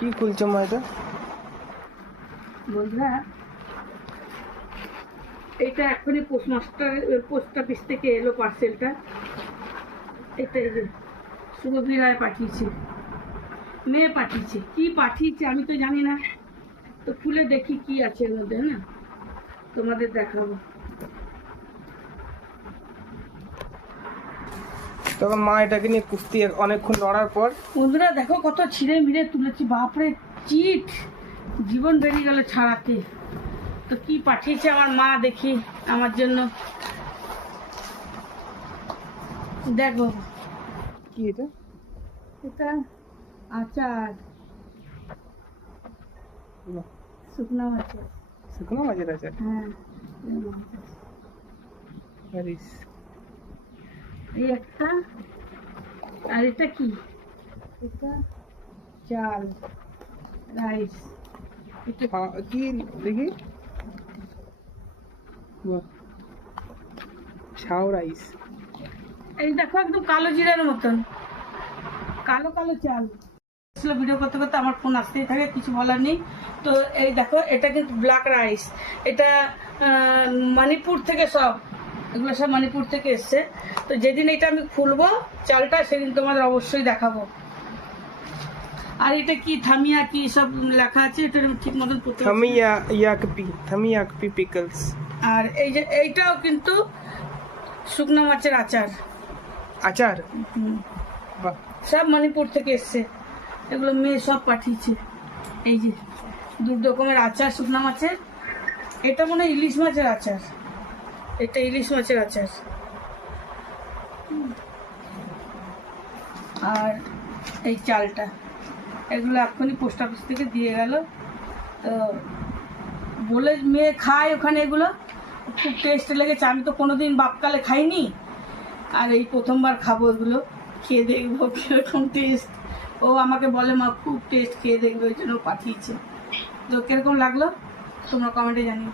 কি খুলছো মা এটা? বন্ধুরা, এটা এখনই পোস্ট অফিস থেকে এলো পার্সেলটা। এটা এই যে সুরভি রায় পাঠিয়েছে, মেয়ে পাঠিয়েছে। কি পাঠিয়েছে আমি তো জানি না, তো খুলে দেখি কি আছে এর মধ্যে, না তোমাদের দেখাবো। তখন মা এটাকে নিয়ে কুস্তি অনেকক্ষণ লড়ার পর বন্ধুরা দেখো কত ছিঁড়ে মিড়ে তুলেছি, বাপরে চিট, জীবন বেরিয়ে গেল ছাড়াতে। তো কি পাঠিয়েছে আমার মা দেখি আমার জন্য, দেখো। কি এটা? এটা আচার, শুকনো মাছের। শুকনো মাছের আচার। হ্যাঁ, প্যারিস। এই একটা, আর এটা কি? এটা চাল, রাইস। এটা কি দেখি? ছাও রাইস। এই দেখো একদম কালো জিরার মতন, কালো কালো চাল। ভিডিও করতে করতে আমার ফোন আসতেই থাকে, কিছু বলার নেই। তো এই দেখো, এটা কিন্তু ব্ল্যাক রাইস। এটা মণিপুর থেকে, সব এগুলো সব মণিপুর থেকে এসছে। তো যেদিন এটা আমি খুলবো চালটা, সেদিন তোমাদের অবশ্যই দেখাবো। আর এটা কি থামিয়া কি সব লেখা আছে, এটা ঠিক মতন পড়তে পারছি না। থামিয়াকপি পিকলস। আর এই যে এইটাও কিন্তু শুকনো মাছের আচার। আচার? বাহ। সব মণিপুর থেকে এসছে, এগুলো মেয়ে সব পাঠিয়েছে। এই যে 2 রকমের আচার শুকনো মাছের। এটা মনে হয় ইলিশ মাছের আচার, এটা ইলিশ মাছের আচার। আর এই চালটা, এগুলো এখনই পোস্ট অফিস থেকে দিয়ে গেল। তো বলে মেয়ে খায় ওখানে, এগুলো খুব টেস্ট লেগেছে। আমি তো কোনোদিন বাপকালে খাইনি, আর এই প্রথমবার খাবো এগুলো, খেয়ে দেখবো কীরকম টেস্ট। ও আমাকে বলে মা খুব টেস্ট, খেয়ে দেখবে, ওই জন্য পাঠিয়েছে। তো কীরকম লাগলো তোমরা কমেন্টে জানিও।